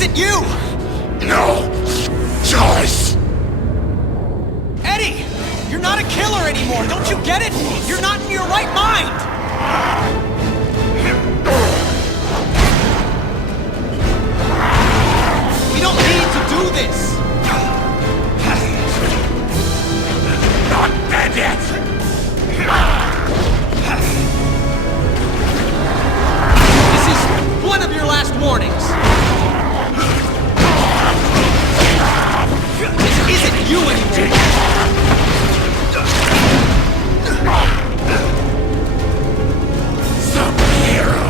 isn't you! No choice! Eddie! You're not a killer anymore, don't you get it? You're not in your right mind! We don't need to do this! Not dead yet! This is one of your last warnings! This isn't you anymore! Sub-Hero!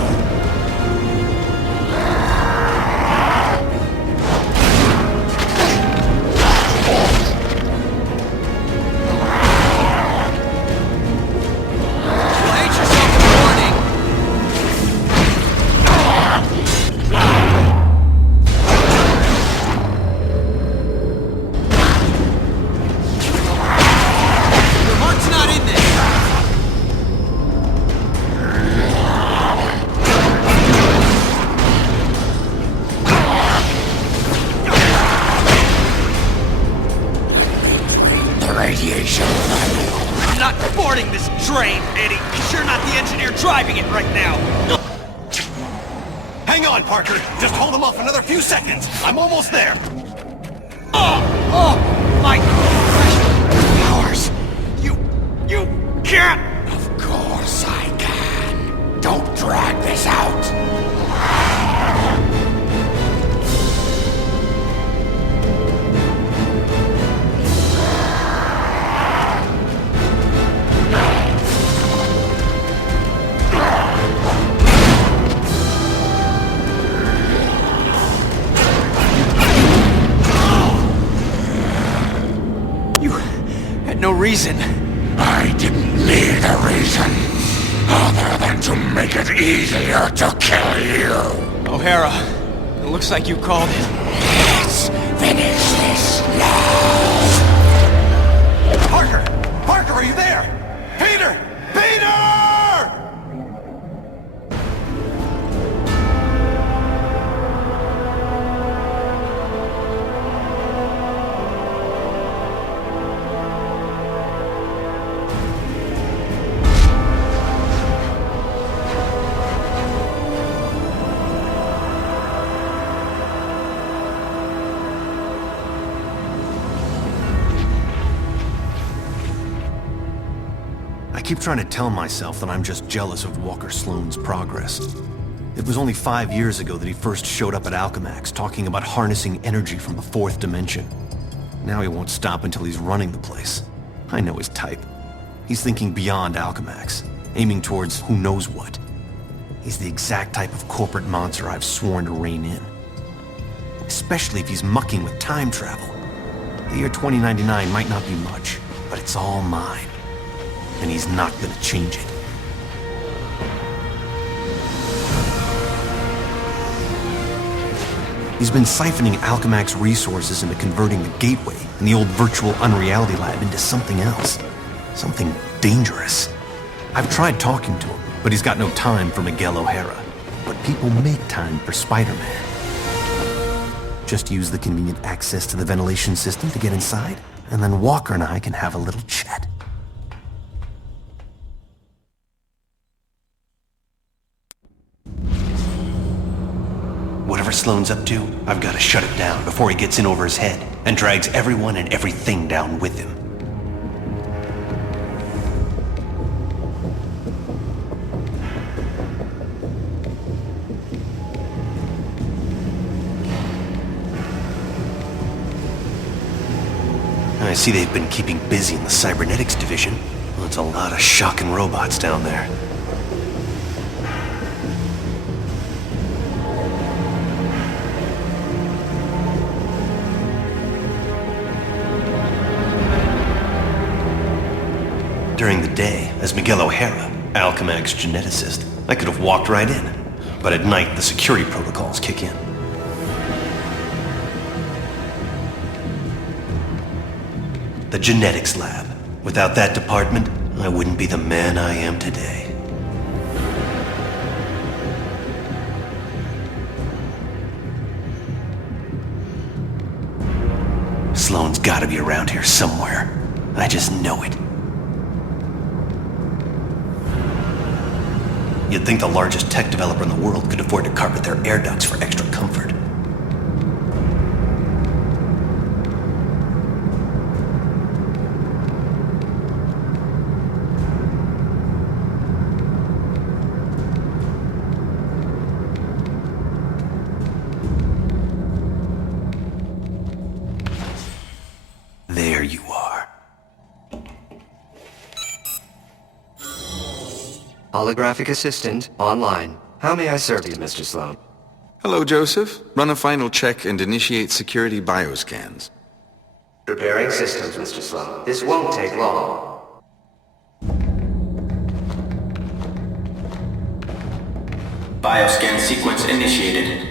You'll hate yourself in the morning! Your heart's not in this! The radiation level. I'm not boarding this train, Eddie, because you're not the engineer driving it right now! Hang on, Parker. Just hold him off another few seconds. I'm almost there. Oh, my powers! You can't! Of course I can. Don't drag this out. You had no reason. I didn't need a reason other than to make it easier to kill you. O'Hara, it looks like you called it. Let's finish this now. Parker! Parker, are you there? Peter! Peter! I keep trying to tell myself that I'm just jealous of Walker Sloane's progress. It was only 5 years ago that he first showed up at Alchemax, talking about harnessing energy from the fourth dimension. Now he won't stop until he's running the place. I know his type. He's thinking beyond Alchemax, aiming towards who knows what. He's the exact type of corporate monster I've sworn to rein in. Especially if he's mucking with time travel. The year 2099 might not be much, but it's all mine. And he's not gonna change it. He's been siphoning Alchemax resources into converting the Gateway and the old virtual Unreality Lab into something else. Something dangerous. I've tried talking to him, but he's got no time for Miguel O'Hara. But people make time for Spiderman. Just use the convenient access to the ventilation system to get inside, and then Walker and I can have a little chat. Whatever Sloane's up to, I've got to shut it down before he gets in over his head and drags everyone and everything down with him. I see they've been keeping busy in the cybernetics division. Well, it's a lot of shocking robots down there. During the day, as Miguel O'Hara, Alchemax geneticist, I could have walked right in. But at night, the security protocols kick in. The genetics lab. Without that department, I wouldn't be the man I am today. Sloane's gotta be around here somewhere. I just know it. You'd think the largest tech developer in the world could afford to carpet their air ducts for extra comfort. There you are. Holographic assistant online. How may I serve you, Mr. Sloan? Hello, Joseph. Run a final check and initiate security bioscans. Preparing systems, Mr. Sloan. This won't take long. Bioscan sequence initiated.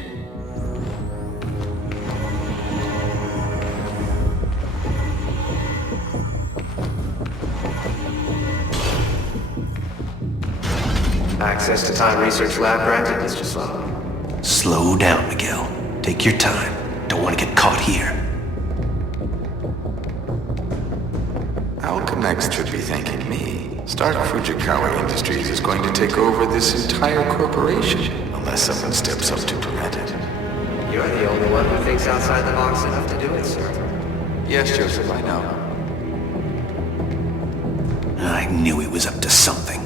Access to Time Research Lab granted, Mr. Sloan. Slow down, Miguel. Take your time. Don't want to get caught here. Alchemax should be thanking me. Stark Fujikawa Industries is going to take over this entire corporation, unless someone steps up to prevent it. You're the only one who thinks outside the box enough to do it, sir. Yes, Joseph, I know. I knew he was up to something.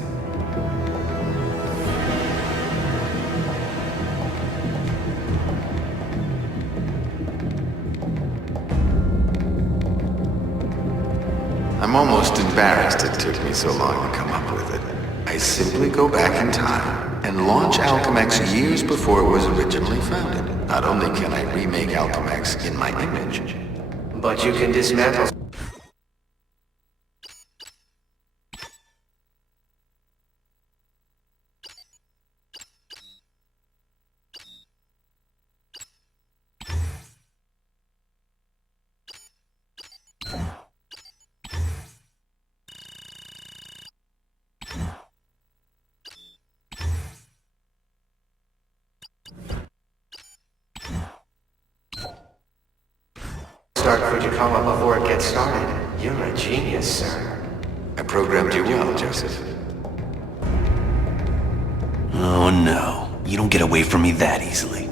I'm almost embarrassed it took me so long to come up with it. I simply go back in time and launch Alchemax years before it was originally founded. Not only can I remake Alchemax in my image, But you can dismantle... Start Fujikawa before it gets started. You're a genius, sir. I programmed you well, Joseph. Oh no. You don't get away from me that easily.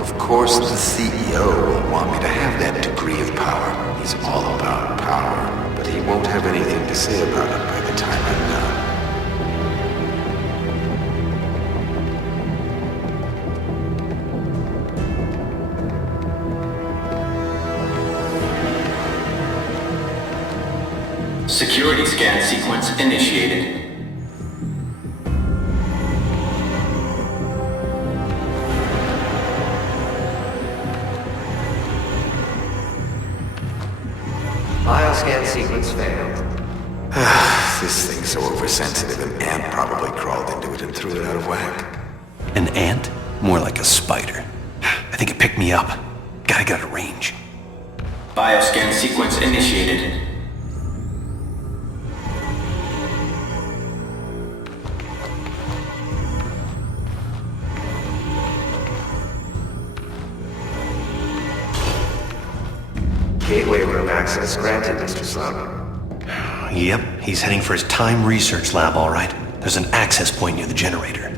Of course, the CEO will want me to have that degree of power. He's all about power, but he won't have anything to say about it by the time I'm done. Security scan sequence initiated. Bioscan sequence failed. This thing's so oversensitive, an ant probably crawled into it and threw it out of whack. An ant? More like a spider. I think it picked me up. Gotta get out of range. Bioscan sequence initiated. Gateway room access granted, Mr. Sloan. Yep, he's heading for his Time Research Lab, all right. There's an access point near the generator.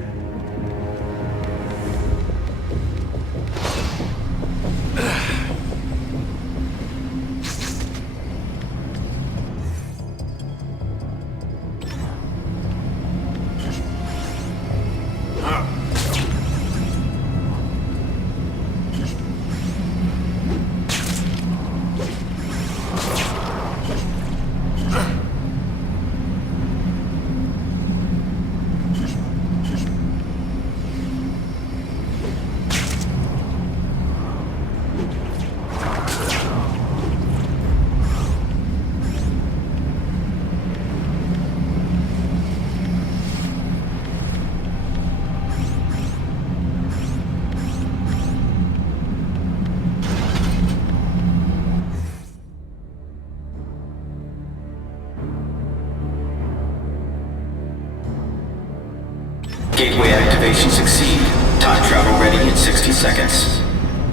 Gateway activation succeed. Time travel ready in 60 seconds.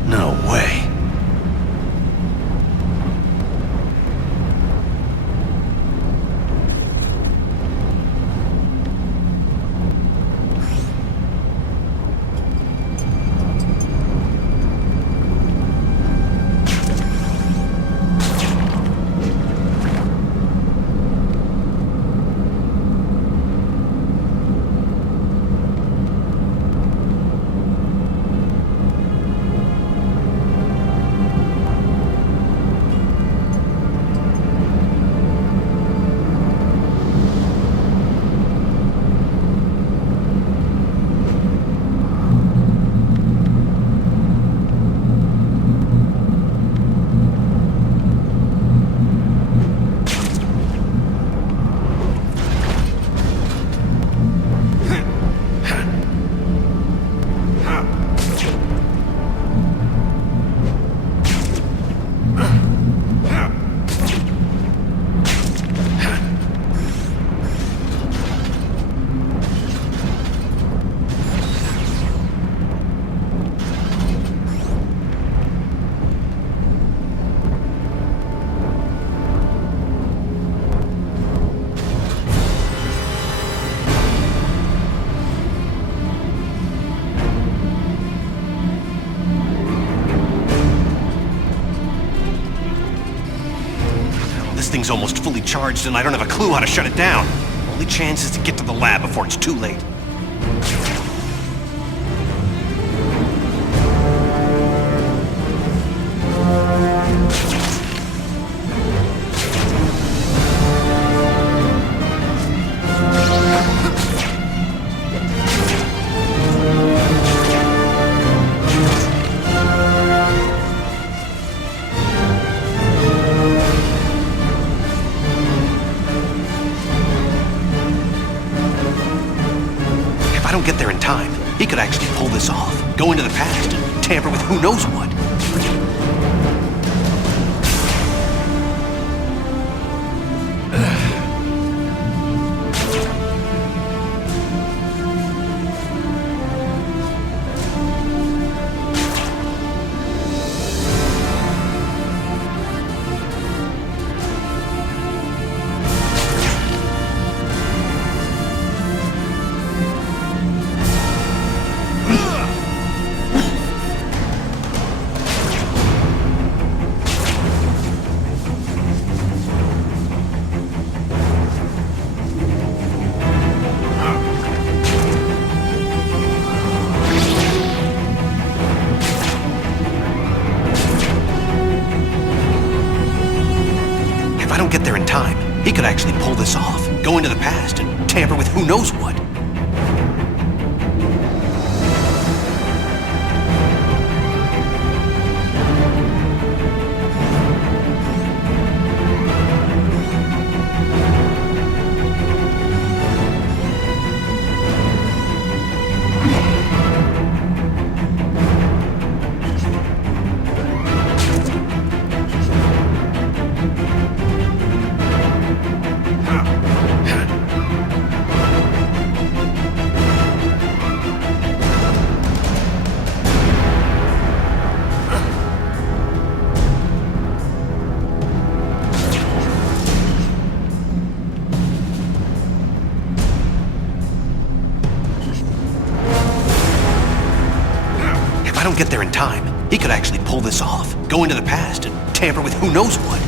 No way. This thing's almost fully charged and I don't have a clue how to shut it down. Only chance is to get to the lab before it's too late. If I don't get there in time, he could actually pull this off, go into the past, and tamper with who knows what. If I don't get there in time, he could actually pull this off, go into the past, and tamper with who knows what. If I don't get there in time, he could actually pull this off, go into the past, and tamper with who knows what.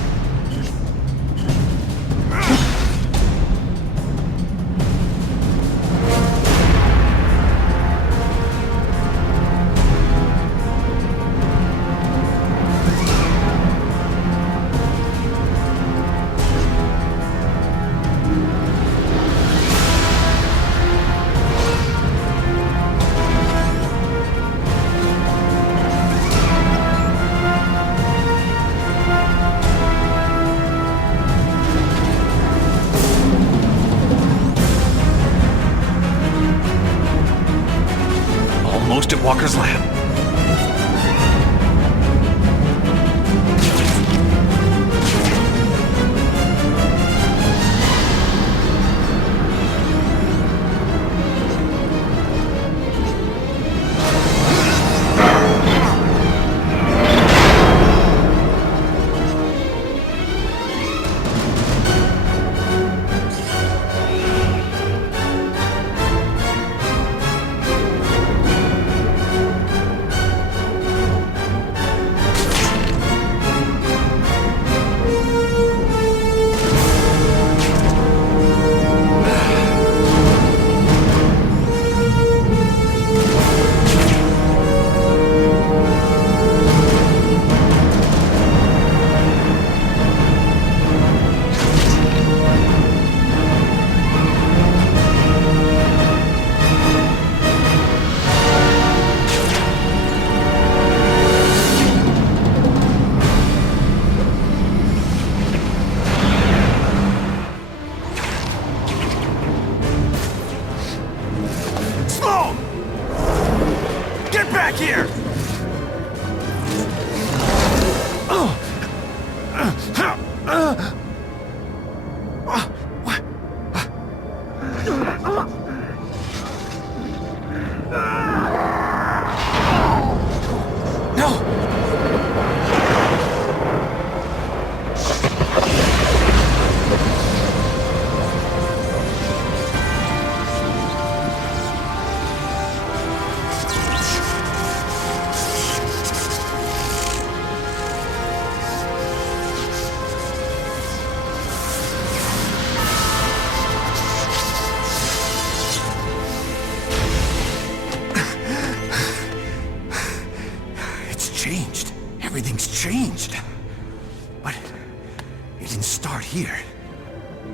Almost at Walker's lab.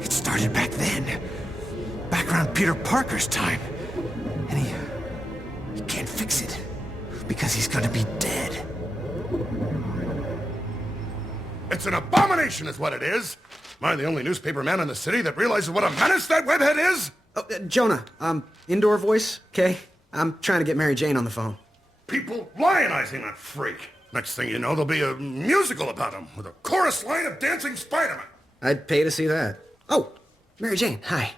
It started back then. Back around Peter Parker's time. And he can't fix it. Because he's gonna be dead. It's an abomination is what it is. Am I the only newspaper man in the city that realizes what a menace that webhead is? Oh, Jonah, indoor voice, okay? I'm trying to get Mary Jane on the phone. People lionizing that freak. Next thing you know, there'll be a musical about him with a chorus line of dancing Spiderman. I'd pay to see that. Oh, Mary Jane, hi.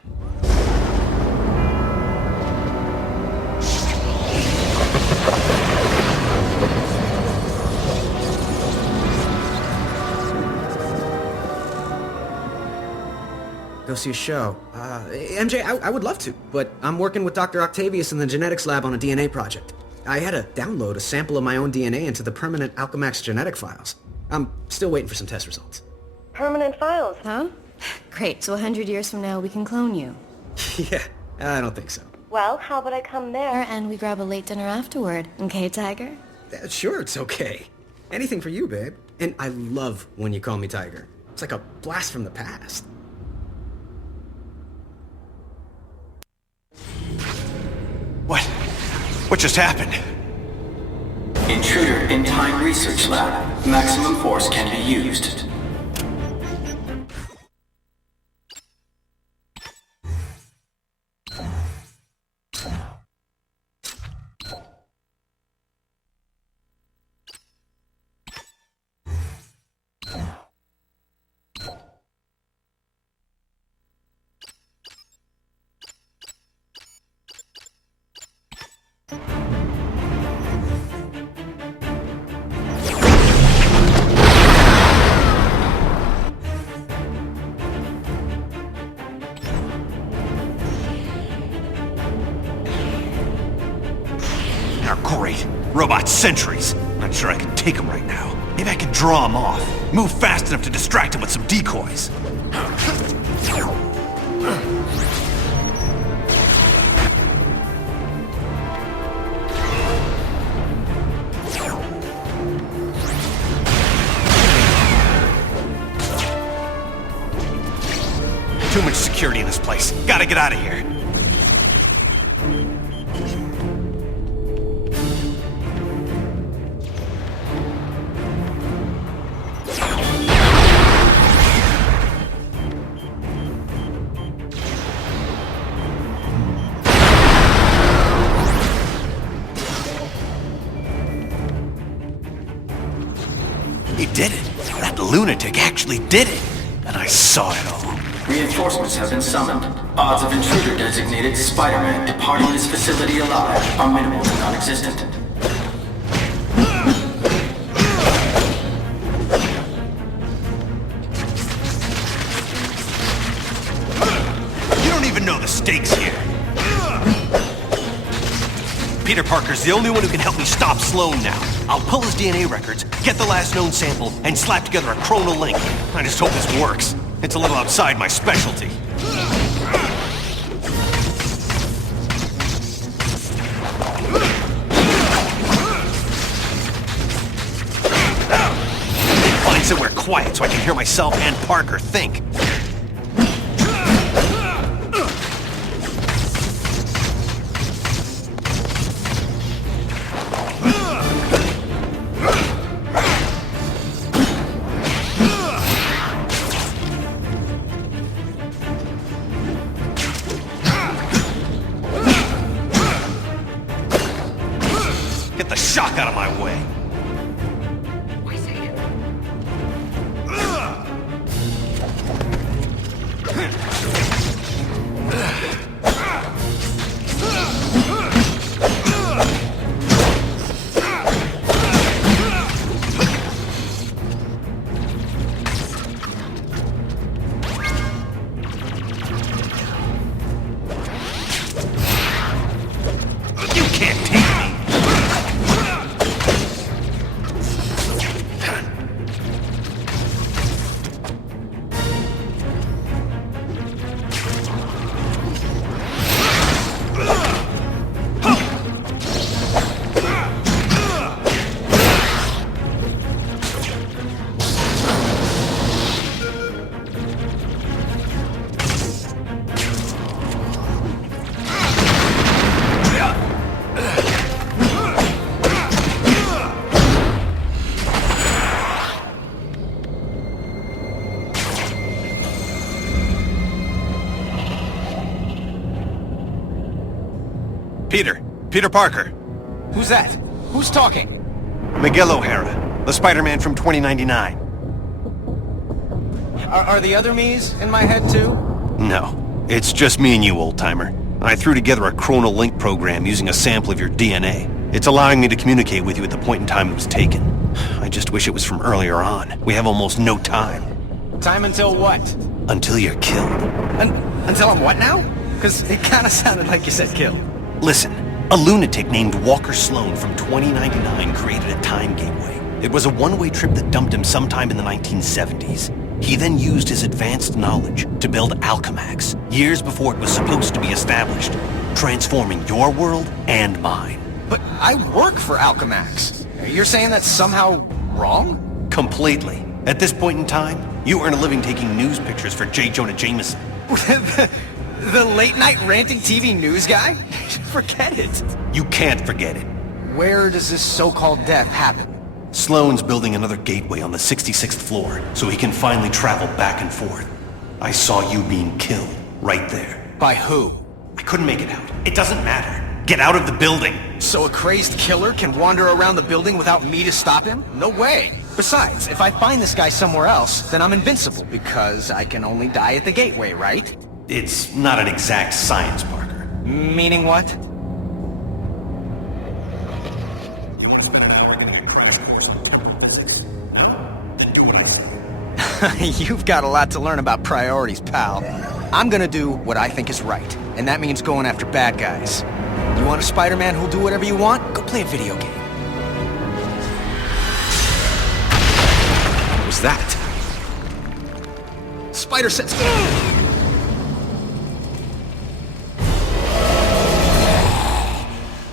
Go see a show. MJ, I would love to, but I'm working with Dr. Octavius in the genetics lab on a DNA project. I had to download a sample of my own DNA into the permanent Alchemax genetic files. I'm still waiting for some test results. Permanent files, huh? Great, so 100 years from now we can clone you. Yeah, I don't think so. Well, how about I come there and we grab a late dinner afterward, okay, Tiger? Sure, it's okay. Anything for you, babe. And I love when you call me Tiger. It's like a blast from the past. What just happened? Intruder in Time Research Lab. Maximum force can be used. Great. Robot sentries. Not sure I can take them right now. Maybe I can draw them off. Move fast enough to distract them with some decoys. Too much security in this place. Gotta get out of here. He did it. That lunatic actually did it. And I saw it all. Reinforcements have been summoned. Odds of intruder designated Spiderman departing this facility alive are minimal to non-existent. You don't even know the stakes here. Peter Parker's the only one who can help me stop Sloan now. I'll pull his DNA records, get the last known sample, and slap together a chronal link. I just hope this works. It's a little outside my specialty. Find somewhere quiet so I can hear myself and Parker think. Get the shock out of my way. You can't take me. Peter Parker. Who's that? Who's talking? Miguel O'Hara, the Spider-Man from 2099. Are the other me's in my head too? No, it's just me and you, old-timer. I threw together a chronal link program using a sample of your DNA. It's allowing me to communicate with you at the point in time it was taken. I just wish it was from earlier on. We have almost no time. Time until what? Until you're killed. Until I'm what now? Because it kind of sounded like you said killed. Listen, a lunatic named Walker Sloan from 2099 created a time gateway. It was a one-way trip that dumped him sometime in the 1970s. He then used his advanced knowledge to build Alchemax, years before it was supposed to be established, transforming your world and mine. But I work for Alchemax. You're saying that's somehow wrong? Completely. At this point in time, you earn a living taking news pictures for J. Jonah Jameson. The late-night ranting TV news guy? Forget it. You can't forget it. Where does this so-called death happen? Sloan's building another gateway on the 66th floor, so he can finally travel back and forth. I saw you being killed, right there. By who? I couldn't make it out. It doesn't matter. Get out of the building! So a crazed killer can wander around the building without me to stop him? No way! Besides, if I find this guy somewhere else, then I'm invincible, because I can only die at the gateway, right? It's not an exact science, Parker. Meaning what? You've got a lot to learn about priorities, pal. I'm gonna do what I think is right, and that means going after bad guys. You want a Spider-Man who'll do whatever you want? Go play a video game. What was that? Spider sense.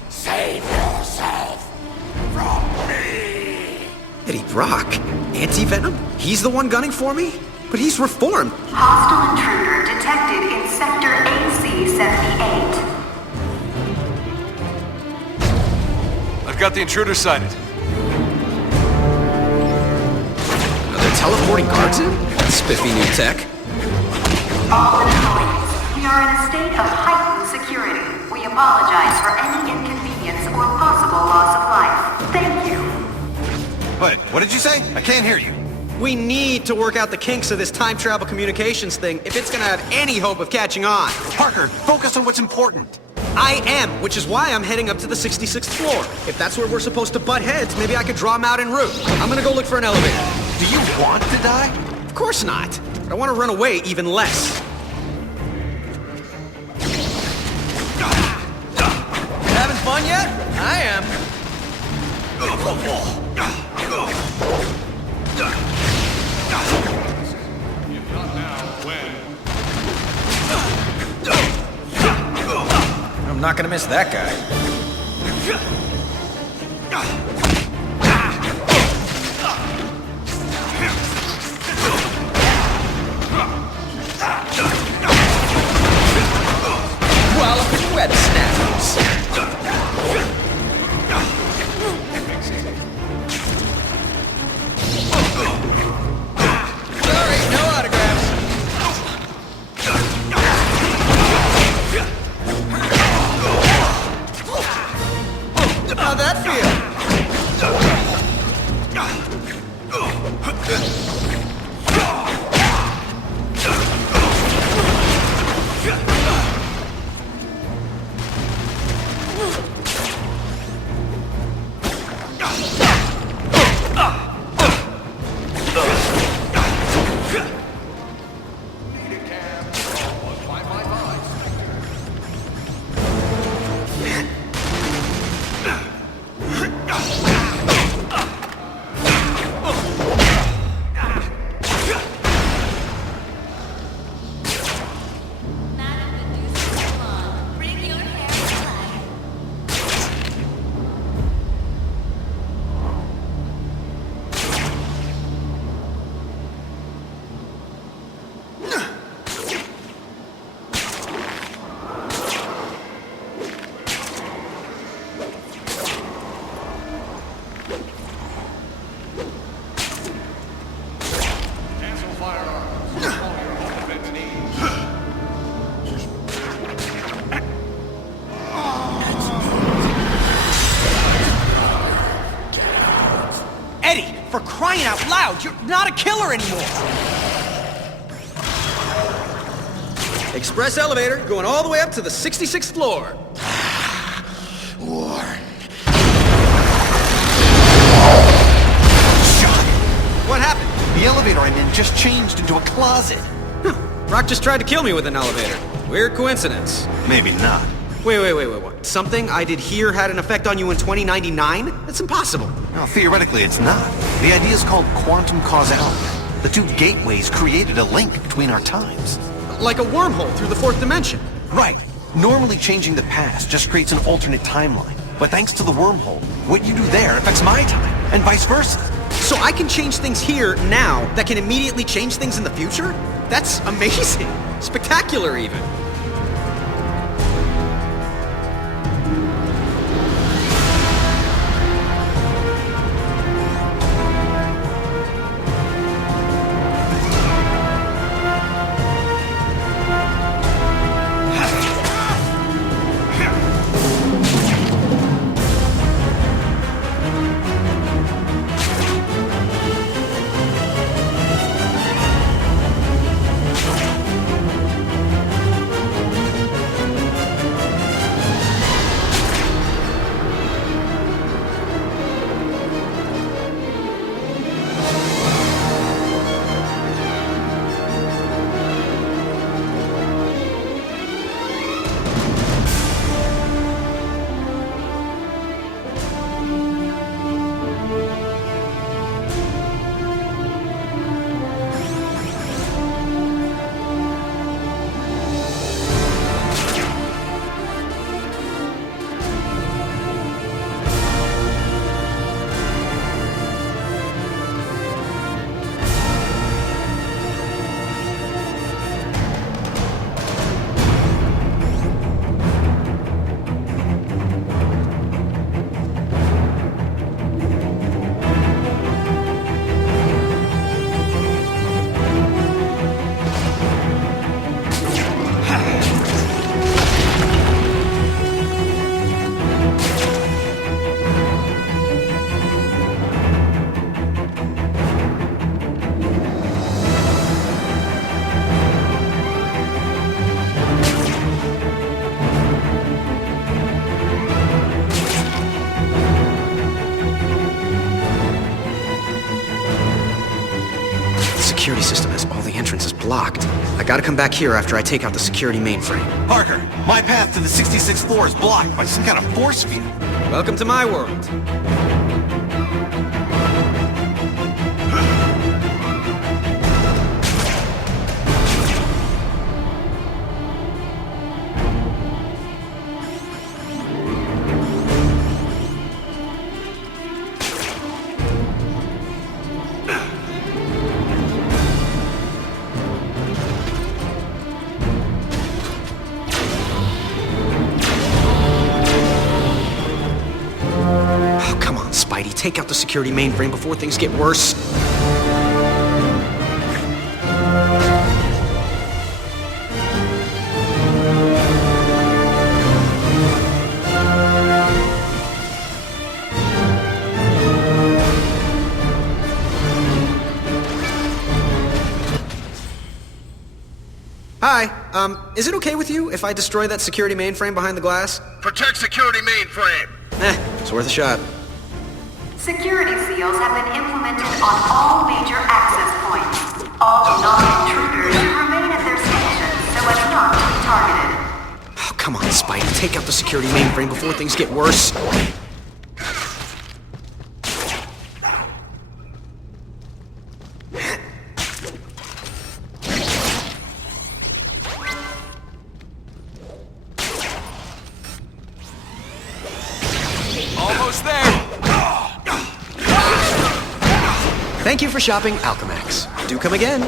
Save yourself from me! Eddie Brock? Anti-Venom? He's the one gunning for me? But he's reformed. Hostile intruder detected in Sector AC-78. I've got the intruder sighted. Are there teleporting guards in? Spiffy new tech. All employees, we are in a state of heightened security. We apologize for any inconvenience or possible loss of life. Thank you. Wait, what did you say? I can't hear you. We need to work out the kinks of this time travel communications thing if it's gonna have any hope of catching on. Parker, focus on what's important. I am, which is why I'm heading up to the 66th floor. If that's where we're supposed to butt heads, maybe I could draw them out en route. I'm gonna go look for an elevator. Do you want to die? Of course not. But I want to run away even less. Having fun yet? I am. I'm not gonna miss that guy. Walloping web snappers. Sorry, no autographs. crying out loud, you're not a killer anymore! Express elevator going all the way up to the 66th floor. Warren. What happened? The elevator I'm in just changed into a closet. Rock just tried to kill me with an elevator. Weird coincidence. Maybe not. Wait, what? Something I did here had an effect on you in 2099? That's impossible. Well, theoretically, it's not. The idea is called quantum causality. The two gateways created a link between our times. Like a wormhole through the fourth dimension. Right. Normally changing the past just creates an alternate timeline. But thanks to the wormhole, what you do there affects my time, and vice versa. So I can change things here, now, that can immediately change things in the future? That's amazing. Spectacular, even. Security system has all the entrances blocked. I gotta come back here after I take out the security mainframe. Parker, my path to the 66th floor is blocked by some kind of force field. Welcome to my world. Take out the security mainframe before things get worse. Hi, is it okay with you if I destroy that security mainframe behind the glass? Protect security mainframe! It's worth a shot. Security seals have been implemented on all major access points. All non-intruders should remain at their stations so as not to be targeted. Oh, come on, Spidey. Take out the security mainframe before things get worse. Almost there! Thank you for shopping Alchemax. Do come again.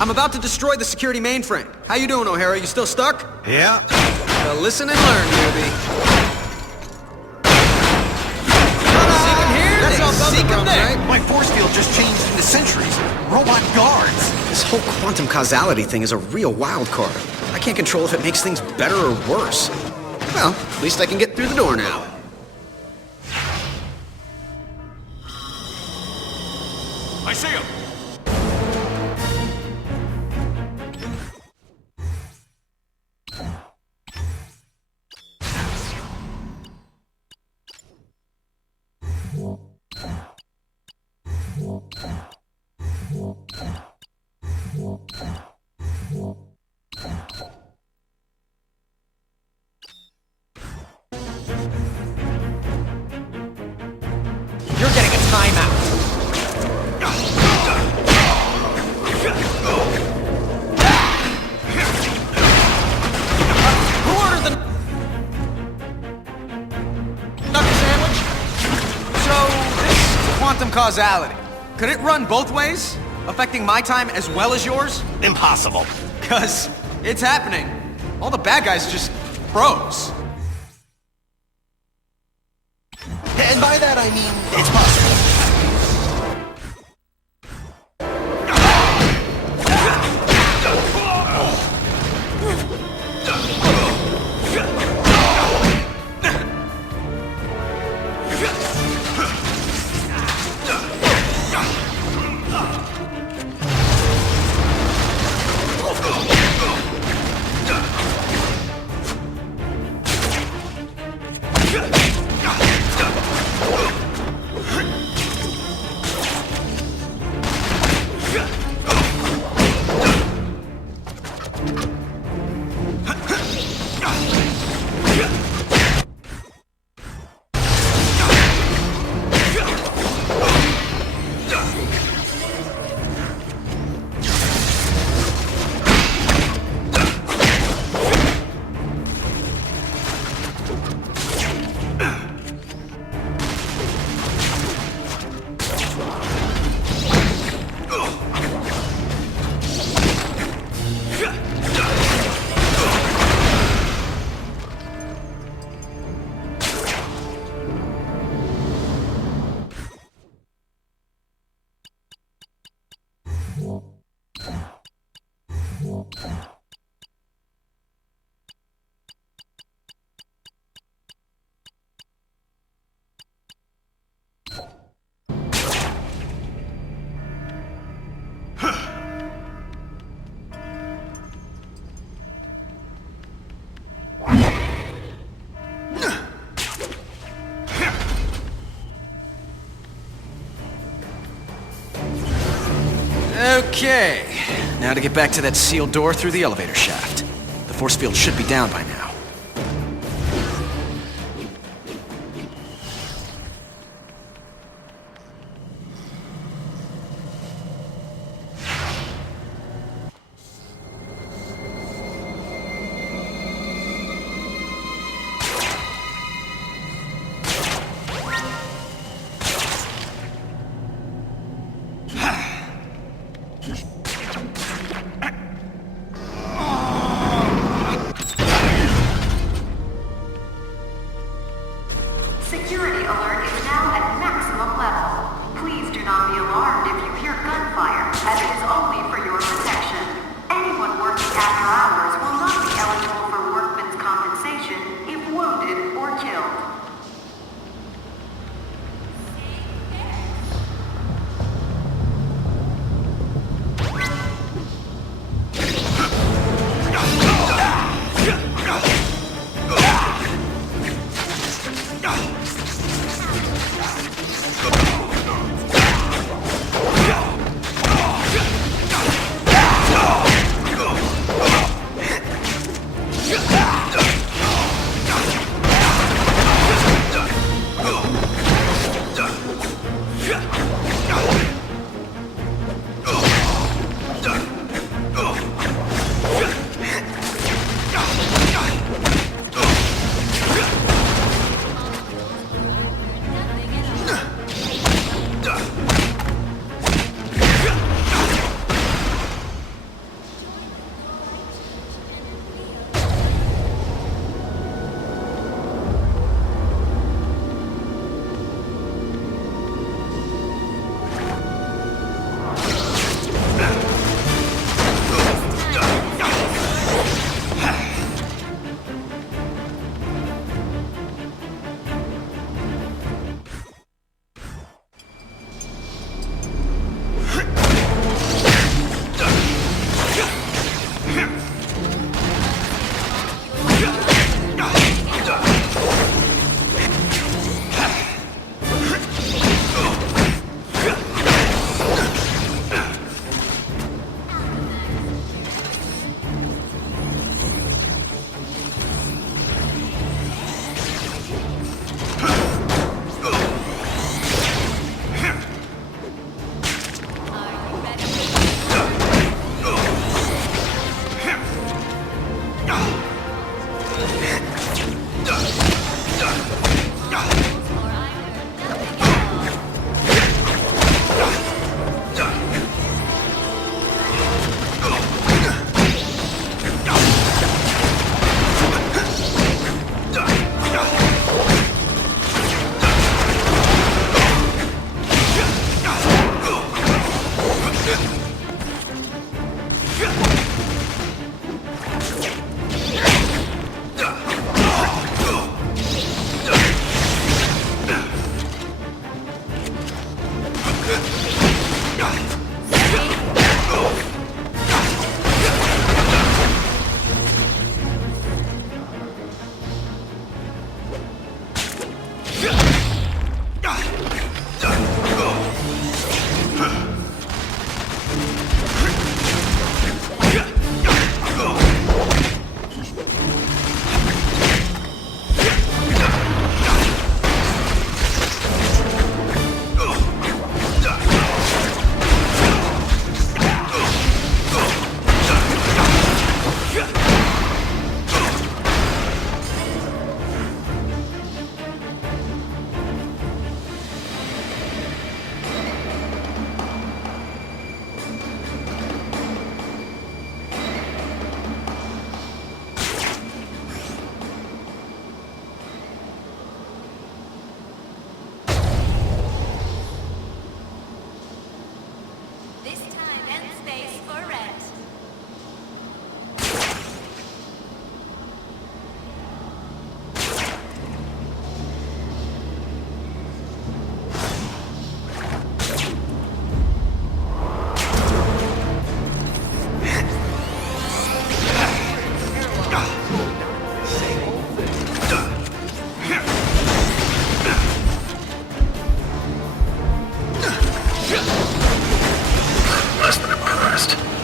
I'm about to destroy the security mainframe. How you doing, O'Hara? You still stuck? Yeah. Well, listen and learn, newbie. Seek 'em here, That's all they seek 'em there. My force field just changed into sentries. Robot guards. This whole quantum causality thing is a real wild card. I can't control if it makes things better or worse. Well, at least I can get through the door now. I see him! You're getting a timeout. Who ordered the knuckle sandwich? So, this quantum causality, could it run both ways? Affecting my time as well as yours? Impossible. 'Cause it's happening. All the bad guys just froze. And by that I mean, it's possible. Okay, now to get back to that sealed door through the elevator shaft. The force field should be down by now. This time and space for rent. Less than impressed.